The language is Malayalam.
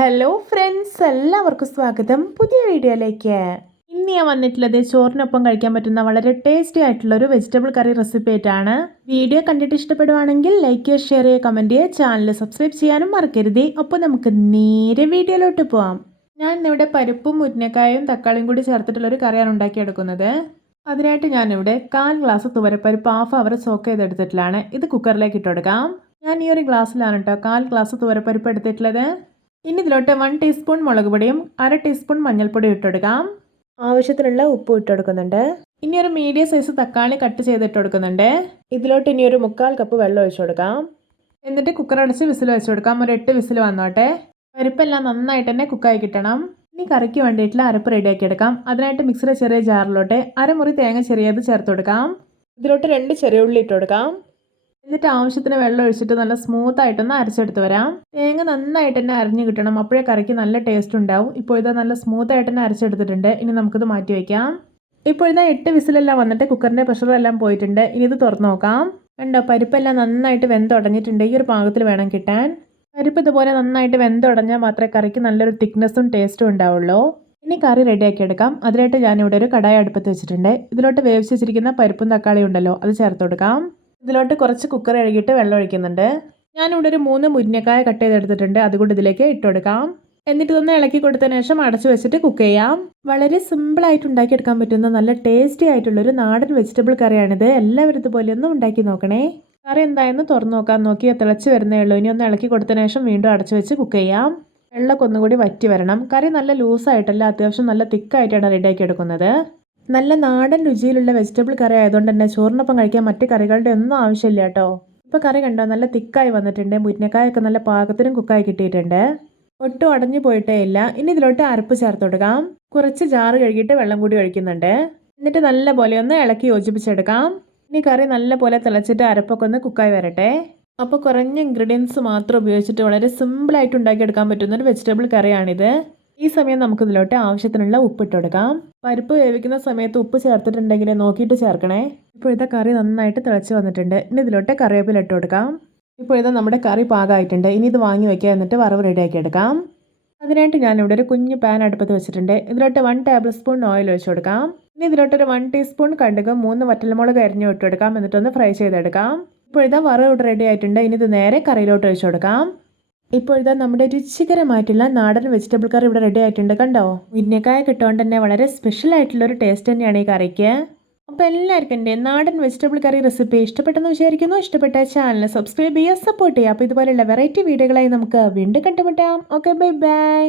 ഹലോ ഫ്രണ്ട്സ് എല്ലാവർക്കും സ്വാഗതം. പുതിയ വീഡിയോയിലേക്ക്. ഇന്ന് ഞാൻ വന്നിട്ടുള്ളത് ചോറിനൊപ്പം കഴിക്കാൻ പറ്റുന്ന വളരെ ടേസ്റ്റി ആയിട്ടുള്ള ഒരു വെജിറ്റബിൾ കറി റെസിപ്പി ആയിട്ടാണ്. വീഡിയോ കണ്ടിട്ട് ഇഷ്ടപ്പെടുവാണെങ്കിൽ ലൈക്ക് ചെയ്യുക ഷെയർ ചെയ്യുക കമന്റ് ചെയ്യുക ചാനൽ സബ്സ്ക്രൈബ് ചെയ്യാനും മറക്കരുത്. അപ്പോൾ നമുക്ക് നേരെ വീഡിയോയിലോട്ട് പോവാം. ഞാൻ ഇന്നിവിടെ പരിപ്പും മുരിങ്ങക്കായും തക്കാളിയും കൂടി ചേർത്തിട്ടുള്ള ഒരു കറിയാണ് ഉണ്ടാക്കിയെടുക്കുന്നത്. അതിനായിട്ട് ഞാനിവിടെ കാൽ ഗ്ലാസ് തുവരപ്പരിപ്പ് ഹാഫ് അവർ സോക്ക് ചെയ്തെടുത്തിട്ടുള്ളതാണ്. ഇത് കുക്കറിലേക്ക് ഇട്ടുകൊടുക്കാം ഞാൻ ഈ ഒരു ഗ്ലാസ്സിലാണ് കേട്ടോ കാൽ ഗ്ലാസ് തുവരപ്പരിപ്പ് എടുത്തിട്ടുള്ളത്. ഇനി ഇതിലോട്ട് വൺ ടീസ്പൂൺ മുളക് പൊടിയും അര ടീസ്പൂൺ മഞ്ഞൾപ്പൊടിയും ഇട്ടെടുക്കാം. ആവശ്യത്തിനുള്ള ഉപ്പ് ഇട്ടെടുക്കുന്നുണ്ട്. ഇനി ഒരു മീഡിയം സൈസ് തക്കാളി കട്ട് ചെയ്ത് ഇട്ടെടുക്കുന്നുണ്ട്. ഇതിലോട്ട് ഇനി ഒരു മുക്കാൽ കപ്പ് വെള്ളം ഒഴിച്ചു കൊടുക്കാം എന്നിട്ട് കുക്കർ അടച്ച് വിസിൽ വെച്ച് കൊടുക്കാം ഒരു എട്ട് വിസിൽ വന്നോട്ടെ. പരിപ്പെല്ലാം നന്നായിട്ട് തന്നെ കുക്കായി കിട്ടണം. ഇനി കറിക്ക് വേണ്ടിയിട്ടുള്ള അരപ്പ് റെഡിയാക്കി എടുക്കാം. അതിനായിട്ട് മിക്സിയുടെ ചെറിയ ജാറിലോട്ട് അരമുറി തേങ്ങ ചെറിയത് ചേർത്ത് കൊടുക്കാം. ഇതിലോട്ട് രണ്ട് ചെറിയ ഉള്ളി ഇട്ട് കൊടുക്കാം എന്നിട്ട് ആവശ്യത്തിന് വെള്ളം ഒഴിച്ചിട്ട് നല്ല സ്മൂത്ത് ആയിട്ടൊന്ന് അരച്ചെടുത്ത് വരാം. തേങ്ങ നന്നായിട്ട് തന്നെ അരഞ്ഞു കിട്ടണം. അപ്പോഴേ കറിക്ക് നല്ല ടേസ്റ്റ് ഉണ്ടാവും. ഇപ്പോൾ ഇതാ നല്ല സ്മൂത്ത് ആയിട്ട് തന്നെ അരച്ചെടുത്തിട്ടുണ്ട്. ഇനി നമുക്കിത് മാറ്റി വയ്ക്കാം ഇപ്പോൾ ഇതാ എട്ട് വിസിലെല്ലാം വന്നിട്ട് കുക്കറിന്റെ പ്രഷറെല്ലാം പോയിട്ടുണ്ട്. ഇനി ഇത് തുറന്നു നോക്കാം. കണ്ടോ പരിപ്പെല്ലാം നന്നായിട്ട് വെന്തുടഞ്ഞിട്ടുണ്ട് ഈ ഒരു പാകത്തിൽ വേണം കിട്ടാൻ. പരിപ്പ് ഇതുപോലെ നന്നായിട്ട് വെന്തുടഞ്ഞാൽ മാത്രമേ കറിക്ക് നല്ലൊരു തിക്നെസ്സും ടേസ്റ്റും ഉണ്ടാവുള്ളൂ. ഇനി കറി റെഡിയാക്കി എടുക്കാം. അതിനായിട്ട് ഞാനിവിടെ ഒരു കടായി അടുപ്പത്ത് വെച്ചിട്ടുണ്ട്. ഇതിലോട്ട് വേവിച്ച് വെച്ചിരിക്കുന്ന പരിപ്പും തക്കാളിയും ഉണ്ടല്ലോ അത് ചേർത്ത് കൊടുക്കാം. ഇതിലോട്ട് കുറച്ച് കുക്കർ കഴുകിയിട്ട് വെള്ളം ഒഴിക്കുന്നുണ്ട്. ഞാനിവിടെ ഒരു മൂന്ന് മുരിങ്ങക്കായ കട്ട് ചെയ്തെടുത്തിട്ടുണ്ട്. അതുകൊണ്ട് ഇതിലേക്ക് ഇട്ട് കൊടുക്കാം. എന്നിട്ട് ഇതൊന്ന് ഇളക്കി കൊടുത്തതിന് ശേഷം അടച്ചു വെച്ചിട്ട് കുക്ക് ചെയ്യാം. വളരെ സിമ്പിളായിട്ട് ഉണ്ടാക്കിയെടുക്കാൻ പറ്റുന്ന നല്ല ടേസ്റ്റി ആയിട്ടുള്ളൊരു നാടൻ വെജിറ്റബിൾ കറിയാണിത്. എല്ലാവരും ഇതുപോലെ ഒന്ന് ഉണ്ടാക്കി നോക്കണേ. കറി എന്തായെന്ന് തുറന്നു നോക്കാൻ നോക്കി തിളച്ച് വരുന്നേ ഉള്ളൂ. ഇനി ഒന്ന് ഇളക്കി കൊടുത്തതിന് ശേഷം വീണ്ടും അടച്ചു വെച്ച് കുക്ക് ചെയ്യാം. വെള്ളമൊക്കെ ഒന്നുകൂടി വറ്റി വരണം. കറി നല്ല ലൂസായിട്ടല്ല അത്യാവശ്യം നല്ല തിക്കായിട്ടാണ് റെഡിയാക്കി എടുക്കുന്നത്. നല്ല നാടൻ രുചിയിലുള്ള വെജിറ്റബിൾ കറി ആയതുകൊണ്ട് തന്നെ ചോറിനൊപ്പം കഴിക്കാൻ മറ്റ് കറികളുടെ ഒന്നും ആവശ്യമില്ല കേട്ടോ. ഇപ്പോൾ കറി കണ്ടോ? നല്ല തിക്കായി വന്നിട്ടുണ്ട്. മുരിങ്ങക്കായൊക്കെ നല്ല പാകത്തിനും കുക്കായി കിട്ടിയിട്ടുണ്ട്. ഒട്ടും അടഞ്ഞു പോയിട്ടേ ഇല്ല. ഇനി ഇതിലോട്ട് അരപ്പ് ചേർത്ത് കൊടുക്കാം. കുറച്ച് ജാറ് കഴുകിയിട്ട് വെള്ളം കൂടി ഒഴിക്കുന്നുണ്ട്. എന്നിട്ട് നല്ല പോലെ ഒന്ന് ഇളക്കി യോജിപ്പിച്ചെടുക്കാം. ഇനി കറി നല്ല പോലെ തിളച്ചിട്ട് അരപ്പൊക്കെ ഒന്ന് കുക്കായി വരട്ടെ. അപ്പോൾ കുറഞ്ഞ ഇൻഗ്രീഡിയൻസ് മാത്രം ഉപയോഗിച്ചിട്ട് വളരെ സിമ്പിളായിട്ട് ഉണ്ടാക്കിയെടുക്കാൻ പറ്റുന്ന ഒരു വെജിറ്റബിൾ കറിയാണിത്. ഈ സമയം നമുക്ക് ഇതിലോട്ട് ആവശ്യത്തിനുള്ള ഉപ്പ് ഇട്ട് കൊടുക്കാം പരിപ്പ് വേവിക്കുന്ന സമയത്ത് ഉപ്പ് ചേർത്തിട്ടുണ്ടെങ്കിൽ നോക്കിയിട്ട് ചേർക്കണേ. ഇപ്പോഴത്തെ കറി നന്നായിട്ട് തിളച്ച് വന്നിട്ടുണ്ട്. ഇനി ഇതിലോട്ട് കറിവേപ്പില ഇട്ട് കൊടുക്കാം ഇപ്പോഴത്തെ നമ്മുടെ കറി പാകമായിട്ടുണ്ട്. ഇനി ഇത് വാങ്ങി വെക്കുക എന്നിട്ട് വറവ് റെഡിയാക്കി എടുക്കാം. അതിനായിട്ട് ഞാനിവിടെ ഒരു കുഞ്ഞ് പാൻ അടുപ്പത്ത് വെച്ചിട്ടുണ്ട്. ഇതിലോട്ട് വൺ ടേബിൾ സ്പൂൺ ഓയിൽ ഒഴിച്ചു കൊടുക്കാം ഇനി ഇതിലോട്ടൊരു വൺ ടീസ്പൂൺ കടുക് മൂന്ന് വറ്റൽമുളക് അരിഞ്ഞ് ഇട്ട് കൊടുക്കാം എന്നിട്ടൊന്ന് ഫ്രൈ ചെയ്തെടുക്കാം. ഇപ്പോഴത്തെ വറവ് റെഡി ആയിട്ടുണ്ട്. ഇനി ഇത് നേരെ കറിയിലോട്ട് ഒഴിച്ചു കൊടുക്കാം ഇപ്പോഴത്തെ നമ്മുടെ രുചികരമായിട്ടുള്ള നാടൻ വെജിറ്റബിൾ കറി ഇവിടെ റെഡി ആയിട്ടുണ്ട്. കണ്ടോ? മുരിങ്ങക്കായ കിട്ടുകൊണ്ട് തന്നെ വളരെ സ്പെഷ്യൽ ആയിട്ടുള്ള ഒരു ടേസ്റ്റ് തന്നെയാണ് ഈ കറിക്ക്. അപ്പോൾ എല്ലാവർക്കും എന്റെ നാടൻ വെജിറ്റബിൾ കറി റെസിപ്പി ഇഷ്ടപ്പെട്ടെന്ന് വിചാരിക്കുന്നു. ഇഷ്ടപ്പെട്ട ചാനൽ സബ്സ്ക്രൈബ് ചെയ്യുക സപ്പോർട്ട് ചെയ്യുക. അപ്പോൾ ഇതുപോലെയുള്ള വെറൈറ്റി വീഡിയോകളായി നമുക്ക് വീണ്ടും കണ്ടുമുട്ടാം. Okay bye bye